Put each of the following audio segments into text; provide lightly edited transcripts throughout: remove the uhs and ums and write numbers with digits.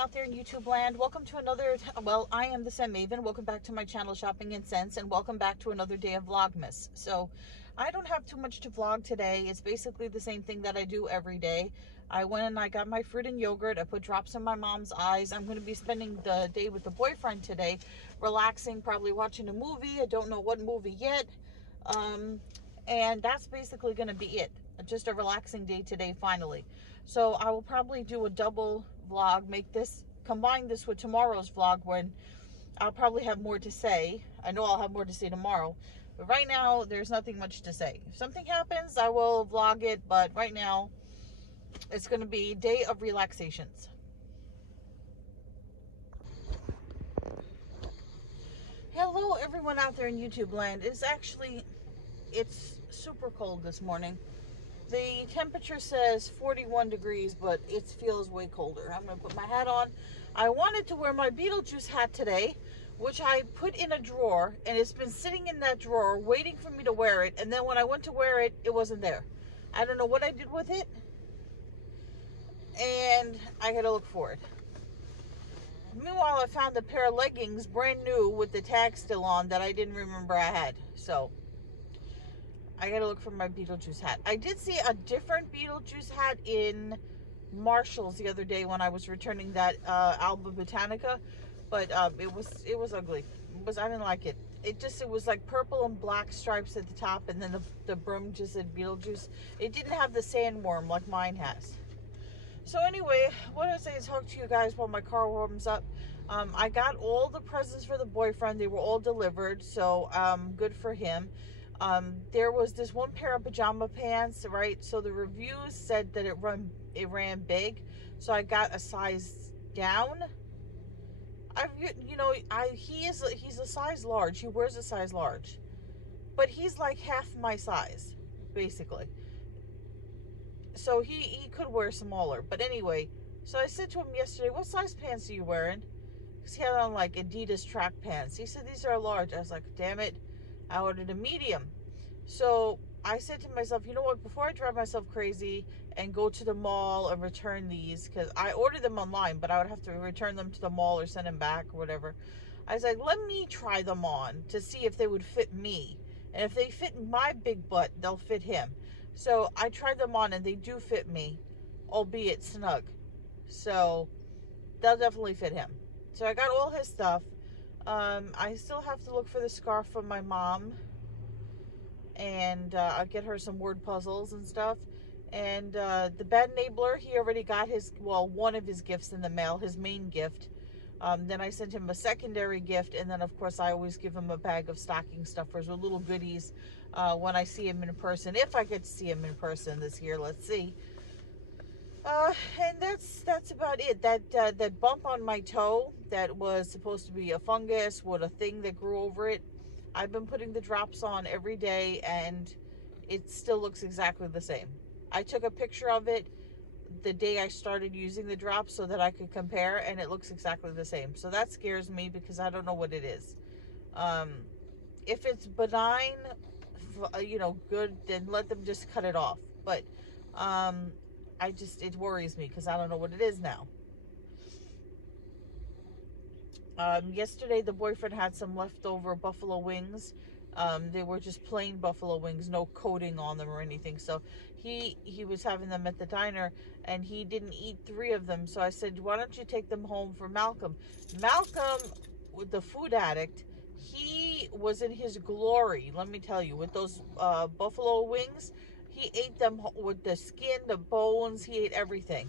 out there in YouTube land. Welcome to another, well, I am the Scent Maven. Welcome back to my channel, Shopping and Scents, and welcome back to another day of Vlogmas. So, I don't have too much to vlog today. It's basically the same thing that I do every day. I went and I got my fruit and yogurt. I put drops in my mom's eyes. I'm going to be spending the day with the boyfriend today, relaxing, probably watching a movie. I don't know what movie yet. And that's basically going to be it. Just a relaxing day today, finally. So I will probably do a double vlog, combine this with tomorrow's vlog when I'll probably have more to say. I know I'll have more to say tomorrow, but right now there's nothing much to say. If something happens, I will vlog it, but right now it's going to be a day of relaxations. Hello everyone out there in YouTube land. It's super cold this morning. The temperature says 41 degrees, but it feels way colder. I'm going to put my hat on. I wanted to wear my Beetlejuice hat today, which I put in a drawer, and it's been sitting in that drawer waiting for me to wear it, and then when I went to wear it, it wasn't there. I don't know what I did with it, and I got to look for it. Meanwhile, I found a pair of leggings, brand new, with the tag still on, that I didn't remember I had, so I gotta look for my Beetlejuice hat. I did see a different Beetlejuice hat in Marshall's the other day when I was returning that Alba Botanica, but it was ugly. I didn't like it. It was like purple and black stripes at the top, and then the brim just said Beetlejuice. It didn't have the sandworm like mine has. So anyway, what I was saying is talk to you guys while my car warms up. I got all the presents for the boyfriend. They were all delivered, so good for him. There was this one pair of pajama pants, right? So the reviews said that it ran big, so I got a size down. He's a size large. He wears a size large, but he's like half my size, basically. So he could wear smaller. But anyway, so I said to him yesterday, "What size pants are you wearing?" Because he had on like Adidas track pants. He said, "These are large." I was like, "Damn it. I ordered a medium." So I said to myself, you know what, before I drive myself crazy and go to the mall and return these, because I ordered them online, but I would have to return them to the mall or send them back or whatever. I was like, let me try them on to see if they would fit me. And if they fit my big butt, they'll fit him. So I tried them on and they do fit me, albeit snug. So they'll definitely fit him. So I got all his stuff. I still have to look for the scarf from my mom, and I'll get her some word puzzles and stuff. And the bad enabler, he already got one of his gifts in the mail, his main gift. Then I sent him a secondary gift, and then of course I always give him a bag of stocking stuffers with little goodies when I see him in person, if I get to see him in person this year. Let's see. And that's about it. That bump on my toe that was supposed to be a fungus with a thing that grew over it, I've been putting the drops on every day, and it still looks exactly the same. I took a picture of it the day I started using the drops so that I could compare, and it looks exactly the same. So that scares me because I don't know what it is. If it's benign, good, then let them just cut it off. But it worries me because I don't know what it is now. Yesterday the boyfriend had some leftover buffalo wings. They were just plain buffalo wings, no coating on them or anything. So he was having them at the diner, and he didn't eat 3 of them. So I said, why don't you take them home for Malcolm? Malcolm, with the food addict, he was in his glory, let me tell you, with those buffalo wings. He ate them with the skin, the bones. He ate everything.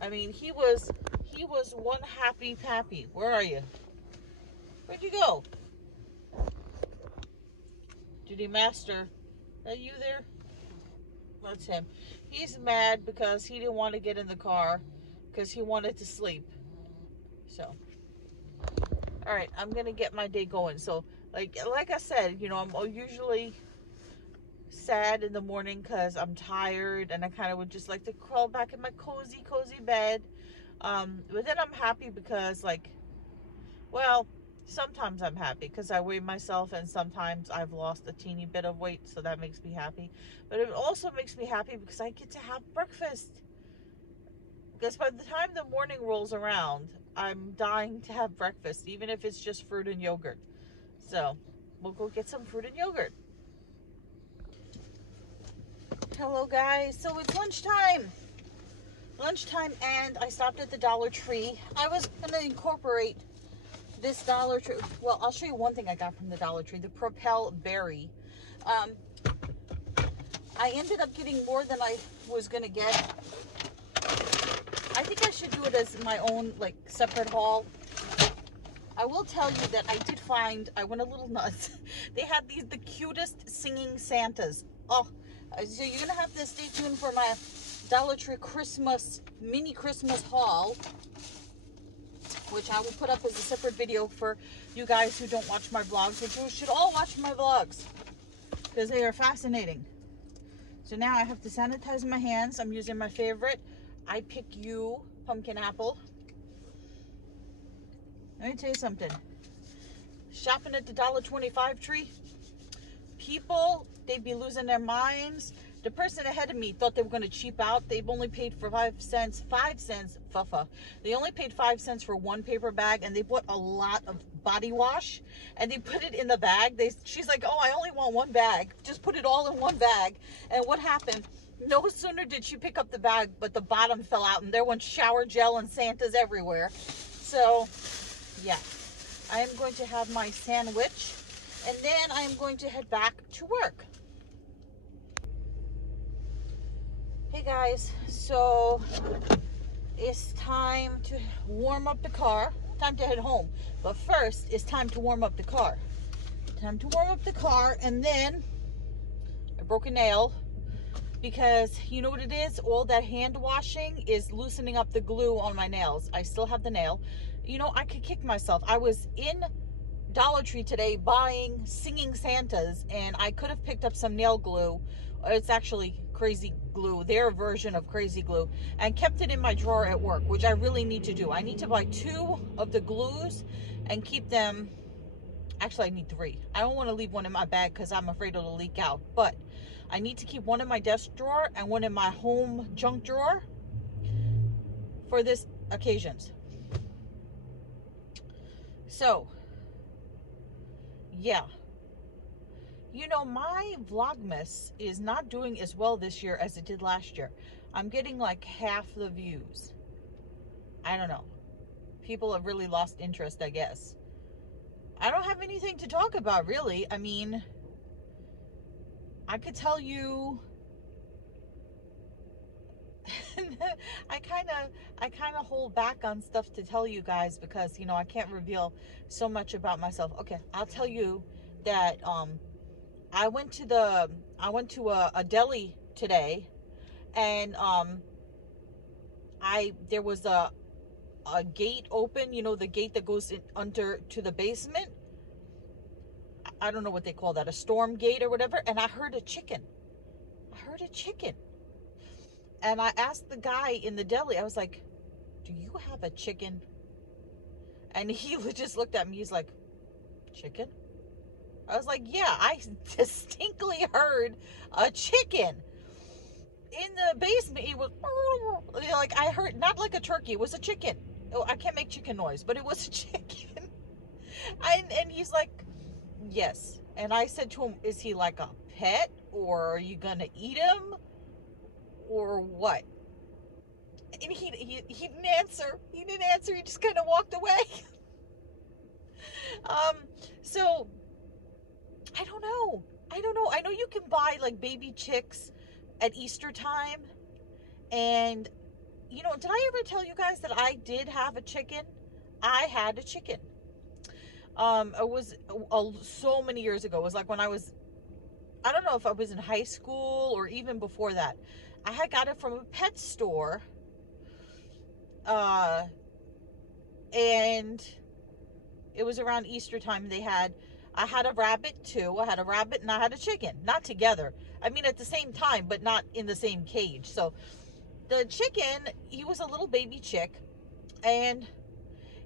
I mean, he was one happy pappy. Where are you? Where'd you go? Judy Master, are you there? That's him. He's mad because he didn't want to get in the car because he wanted to sleep. So, all right, I'm gonna get my day going. So, like I said, I'm usually sad in the morning because I'm tired, and I kind of would just like to crawl back in my cozy bed. But then I'm happy because, sometimes I'm happy because I weigh myself, and sometimes I've lost a teeny bit of weight, so that makes me happy. But it also makes me happy because I get to have breakfast. Because by the time the morning rolls around, I'm dying to have breakfast, even if it's just fruit and yogurt. So we'll go get some fruit and yogurt. Hello guys, so it's lunchtime, and I stopped at the Dollar Tree. I was going to incorporate this Dollar Tree. Well, I'll show you one thing I got from the Dollar Tree, the Propel Berry. I ended up getting more than I was going to get. I think I should do it as my own, like, separate haul. I will tell you that I did find, I went a little nuts. They had the cutest singing Santas. Oh, so you're going to have to stay tuned for my Dollar Tree mini Christmas haul, which I will put up as a separate video for you guys who don't watch my vlogs, which you should all watch my vlogs because they are fascinating. So now I have to sanitize my hands. I'm using my favorite I Pick You pumpkin apple. Let me tell you something. Shopping at the $1.25 tree, people, they'd be losing their minds. The person ahead of me thought they were going to cheap out. They've only paid for 5 cents, fuffa. They only paid 5 cents for one paper bag, and they bought a lot of body wash, and they put it in the bag. She's like, oh, I only want one bag. Just put it all in one bag. And what happened? No sooner did she pick up the bag, but the bottom fell out, and there went shower gel and Santas everywhere. So, yeah. I am going to have my sandwich, and then I am going to head back to work. Hey guys, so it's time to warm up the car. Time to head home. But first, it's time to warm up the car. Time to warm up the car, and then I broke a nail because you know what it is? All that hand washing is loosening up the glue on my nails. I still have the nail. You know, I could kick myself. I was in Dollar Tree today buying singing Santas, and I could have picked up some nail glue. It's actually Crazy Glue, their version of Crazy Glue, and kept it in my drawer at work, which I really need to do. I need to buy 2 of the glues and keep them. Actually, I need 3. I don't want to leave one in my bag because I'm afraid it'll leak out, but I need to keep one in my desk drawer and one in my home junk drawer for this occasions. So, yeah. You know, my Vlogmas is not doing as well this year as it did last year. I'm getting like half the views. I don't know. People have really lost interest, I guess. I don't have anything to talk about, really. I mean, I could tell you... I kind of hold back on stuff to tell you guys because, you know, I can't reveal so much about myself. Okay, I'll tell you that, I went to a deli today, and there was a gate open, you know, the gate that goes under to the basement. I don't know what they call that, a storm gate or whatever, and I heard a chicken. And I asked the guy in the deli, I was like, do you have a chicken? And he just looked at me, he's like, chicken? I was like, yeah, I distinctly heard a chicken in the basement. It was like, I heard, not like a turkey, it was a chicken. Oh, I can't make chicken noise, but it was a chicken. And he's like, yes. And I said to him, is he like a pet, or are you gonna eat him, or what? And he didn't answer. He just kind of walked away. So I don't know. I know you can buy like baby chicks at Easter time. And, you know, did I ever tell you guys that I did have a chicken? I had a chicken. It was so many years ago. It was like when I don't know if I was in high school or even before that. I had got it from a pet store. And it was around Easter time. I had a rabbit too. I had a rabbit and I had a chicken. Not together. I mean, at the same time, but not in the same cage. So the chicken, he was a little baby chick. And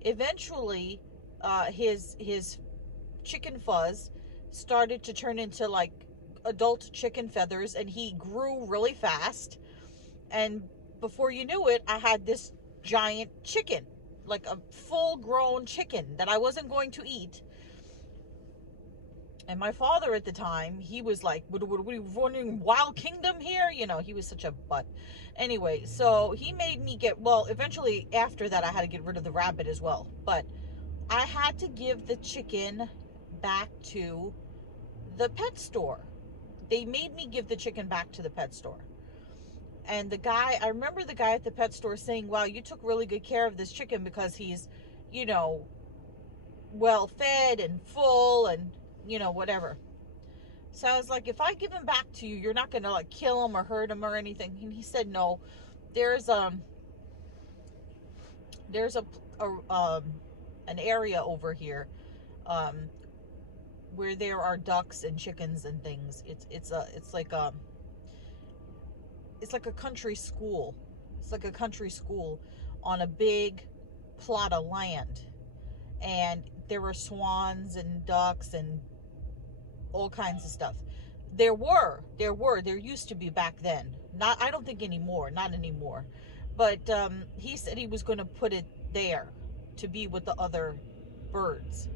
eventually, his chicken fuzz started to turn into like adult chicken feathers, and he grew really fast. And before you knew it, I had this giant chicken, like a full-grown chicken that I wasn't going to eat. And my father at the time, he was like, what are we running Wild Kingdom here? You know, he was such a butt. Anyway, so he made me well, eventually after that, I had to get rid of the rabbit as well. But I had to give the chicken back to the pet store. They made me give the chicken back to the pet store. And I remember the guy at the pet store saying, wow, you took really good care of this chicken because he's, you know, well fed and full and, you know, whatever. So I was like, if I give him back to you, you're not going to like kill him or hurt him or anything. And he said, no, there's an area over here, where there are ducks and chickens and things. It's like a country school. It's like a country school on a big plot of land. And there were swans and ducks and all kinds of stuff. There used to be back then. I don't think anymore, not anymore. But he said he was going to put it there to be with the other birds.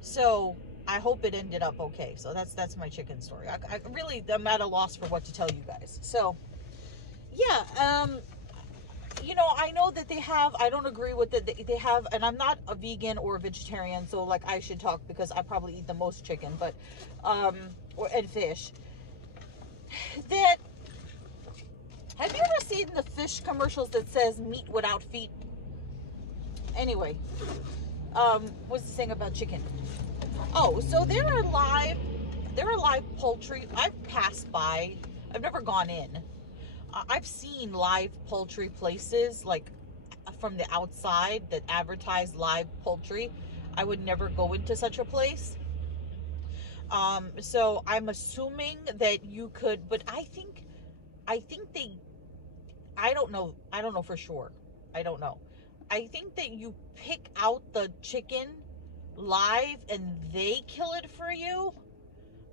So I hope it ended up okay. So that's my chicken story. I'm at a loss for what to tell you guys. So yeah, you know, I know that I don't agree with it. They have, and I'm not a vegan or a vegetarian, so like I should talk because I probably eat the most chicken, but, and fish. Have you ever seen the fish commercials that says meat without feet? Anyway, what's the saying about chicken? Oh, so there are live poultry. I've passed by. I've never gone in. I've seen live poultry places, like from the outside, that advertise live poultry. I would never go into such a place. So I'm assuming that you could, but I don't know for sure. I don't know. I think that you pick out the chicken live and they kill it for you.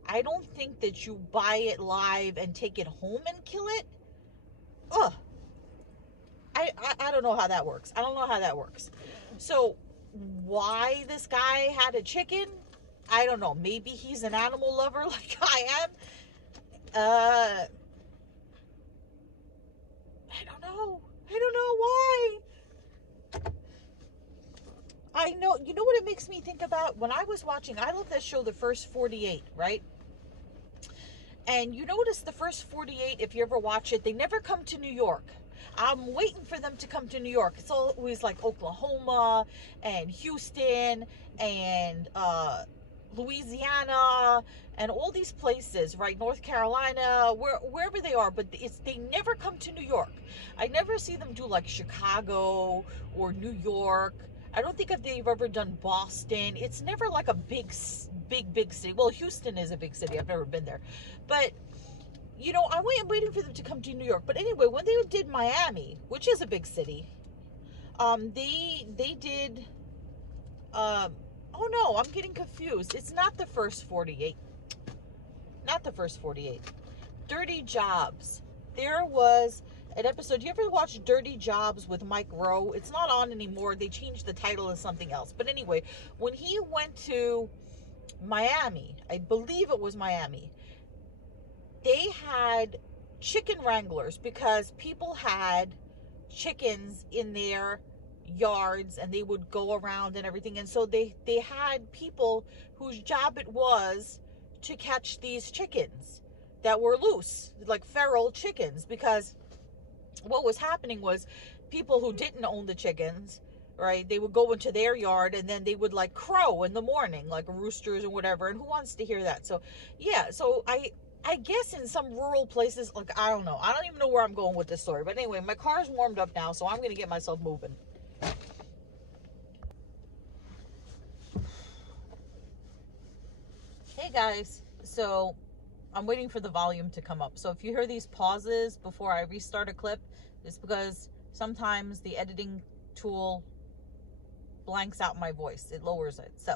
I don't think that you buy it live and take it home and kill it. Ugh. I don't know how that works. I don't know how that works. So why this guy had a chicken, I don't know. Maybe he's an animal lover like I am. I don't know why. I know, you know what it makes me think about? When I was watching, I love that show, The First 48, right? And you notice the First 48, if you ever watch it, they never come to New York. I'm waiting for them to come to New York. It's always like Oklahoma and Houston and Louisiana and all these places, right? North Carolina, wherever they are, but they never come to New York. I never see them do like Chicago or New York. I don't think if they've ever done Boston. It's never like a big city. Well, Houston is a big city. I've never been there. But, you know, I'm waiting for them to come to New York. But anyway, when they did Miami, which is a big city, they did, oh no, I'm getting confused. It's not The First 48. Not The First 48. Dirty Jobs. There was an episode. You ever watch Dirty Jobs with Mike Rowe? It's not on anymore. They changed the title to something else. But anyway, when he went to Miami, I believe it was Miami, they had chicken wranglers because people had chickens in their yards and they would go around and everything. And so they had people whose job it was to catch these chickens that were loose, like feral chickens, because what was happening was people who didn't own the chickens, right, they would go into their yard and then they would like crow in the morning, like roosters and whatever. And who wants to hear that? So yeah, so I guess in some rural places, like, I don't know. I don't even know where I'm going with this story. But anyway, my car's warmed up now, so I'm going to get myself moving. Hey guys, so I'm waiting for the volume to come up. So if you hear these pauses before I restart a clip, it's because sometimes the editing tool blanks out my voice. It lowers it. So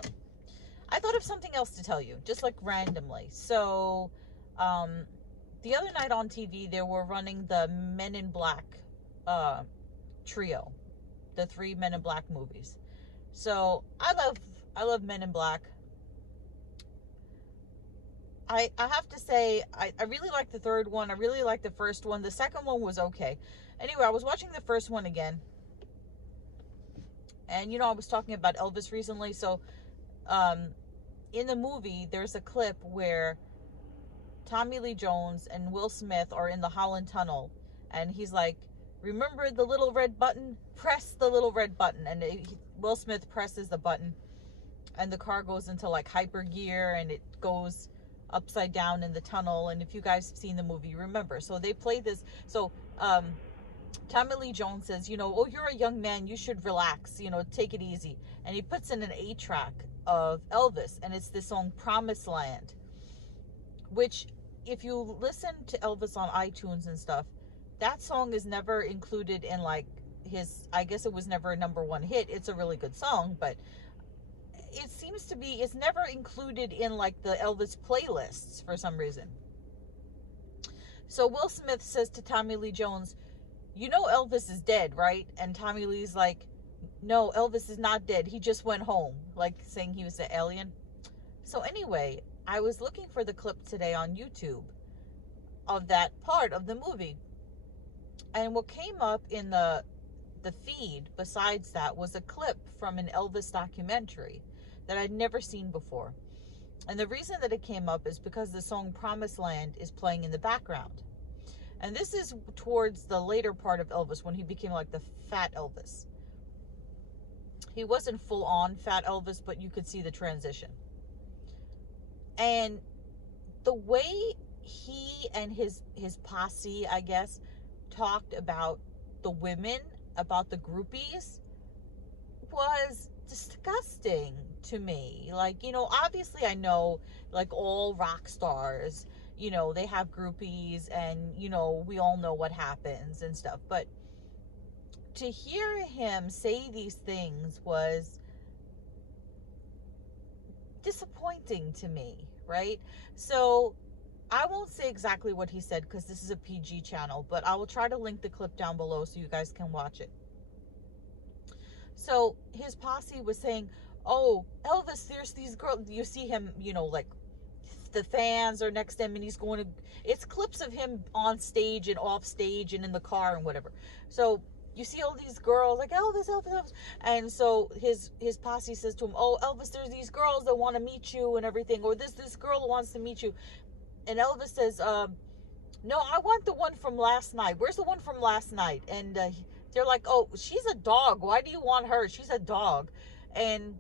I thought of something else to tell you, just like randomly. So the other night on TV, they were running the Men in Black trio, the 3 Men in Black movies. So I love Men in Black. I have to say, I really like the third one. I really like the first one. The second one was okay. Anyway, I was watching the first one again. And, you know, I was talking about Elvis recently. So, in the movie, there's a clip where Tommy Lee Jones and Will Smith are in the Holland Tunnel. And he's like, remember the little red button? Press the little red button. And Will Smith presses the button. And the car goes into, like, hyper gear. And it goes upside down in the tunnel. And if you guys have seen the movie, you remember. So they play this. So Tommy Lee Jones says, you know, oh, you're a young man, you should relax, you know, take it easy. And he puts in an 8-track of Elvis, and it's this song Promised Land, which if you listen to Elvis on iTunes and stuff, that song is never included in, like, his, I guess it was never a #1 hit. It's a really good song, but it seems to be, it's never included in, like, the Elvis playlists for some reason. So Will Smith says to Tommy Lee Jones, you know Elvis is dead, right? And Tommy Lee's like, no, Elvis is not dead. He just went home, like saying he was an alien. So anyway, I was looking for the clip today on YouTube of that part of the movie. And what came up in the feed besides that was a clip from an Elvis documentary that I'd never seen before. And the reason that it came up is because the song Promised Land is playing in the background. And this is towards the later part of Elvis, when he became like the fat Elvis. He wasn't full on fat Elvis, but you could see the transition. And the way he and his posse, I guess, talked about the women, about the groupies, was disgusting to me. Like, you know, obviously I know, like, all rock stars, you know, they have groupies, and, you know, we all know what happens and stuff. But to hear him say these things was disappointing to me, right? So I won't say exactly what he said because this is a PG channel, but I will try to link the clip down below so you guys can watch it. So his posse was saying, oh, Elvis, there's these girls. You see him, you know, like, the fans are next to him, and he's going to, it's clips of him on stage and off stage and in the car and whatever. So you see all these girls like, Elvis, Elvis, Elvis. And so his posse says to him, oh, Elvis, there's these girls that want to meet you and everything, or this girl wants to meet you. And Elvis says, no, I want the one from last night. Where's the one from last night? And they're like, oh, she's a dog. Why do you want her? She's a dog. And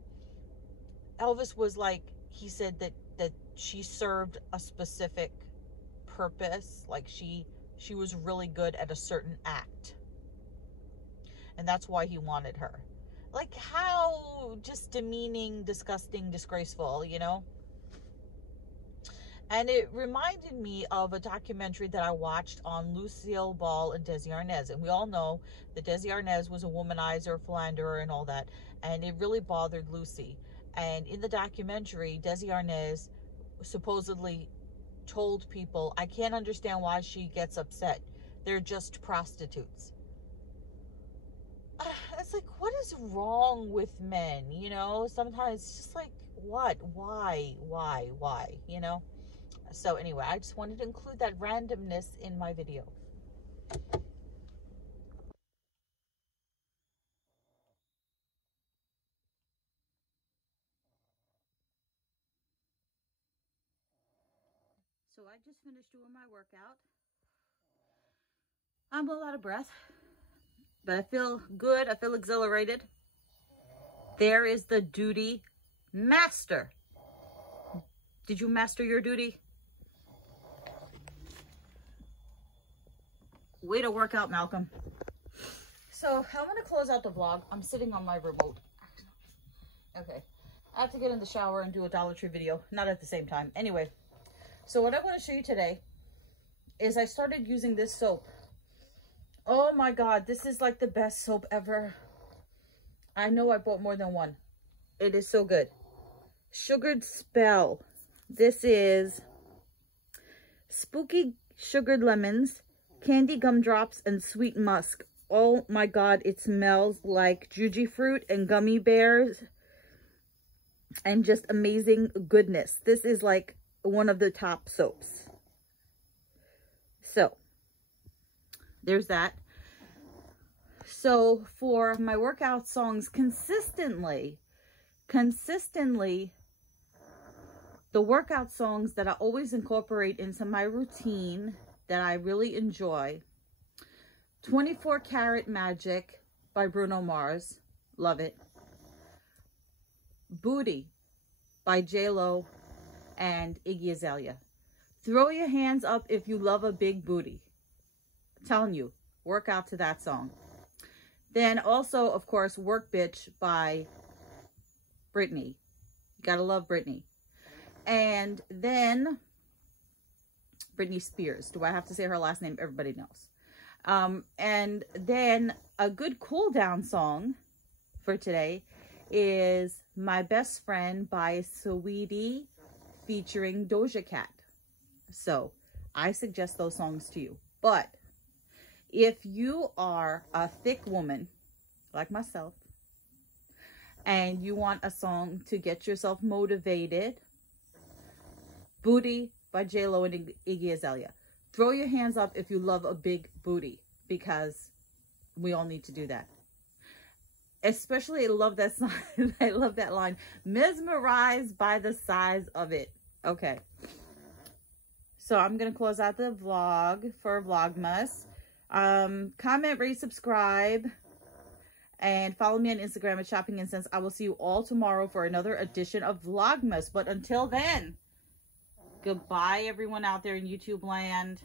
Elvis was like, he said that she served a specific purpose. Like, she was really good at a certain act. And that's why he wanted her. Like, how just demeaning, disgusting, disgraceful, you know? And it reminded me of a documentary that I watched on Lucille Ball and Desi Arnaz. And we all know that Desi Arnaz was a womanizer, philanderer, and all that. And it really bothered Lucy. And in the documentary, Desi Arnaz supposedly told people, I can't understand why she gets upset. They're just prostitutes. It's like, what is wrong with men? You know, sometimes it's just like, what? Why, you know? So anyway, I just wanted to include that randomness in my video. So I just finished doing my workout. I'm a lot out of breath, but I feel good. I feel exhilarated. There is the duty master. Did you master your duty? Way to work out, Malcolm. So I'm going to close out the vlog. I'm sitting on my remote. Okay. I have to get in the shower and do a Dollar Tree video. Not at the same time. Anyway. So what I want to show you today is I started using this soap. Oh my God, this is like the best soap ever. I know I bought more than one. It is so good. Sugared Spell. This is spooky sugared lemons, candy gumdrops, and sweet musk. Oh my God, it smells like juji fruit and gummy bears and just amazing goodness. This is like one of the top soaps. So there's that. So for my workout songs, consistently, the workout songs that I always incorporate into my routine that I really enjoy: 24 Karat Magic by Bruno Mars. Love it. Booty by J-Lo and Iggy Azalea. Throw your hands up if you love a big booty. I'm telling you, work out to that song. Then also, of course, Work Bitch by Britney. You gotta love Britney. And then Britney Spears. Do I have to say her last name? Everybody knows. And then a good cool down song for today is My Best Friend by Saweetie featuring Doja Cat. So I suggest those songs to you. But if you are a thick woman like myself and you want a song to get yourself motivated, Booty by J-Lo and Iggy Azalea. Throw your hands up if you love a big booty, because we all need to do that. Especially, I love that song. I love that line, mesmerized by the size of it. Okay. So I'm going to close out the vlog for Vlogmas. Comment, rate, subscribe, and follow me on Instagram at Shopping Incense. I will see you all tomorrow for another edition of Vlogmas. But until then, goodbye everyone out there in YouTube land.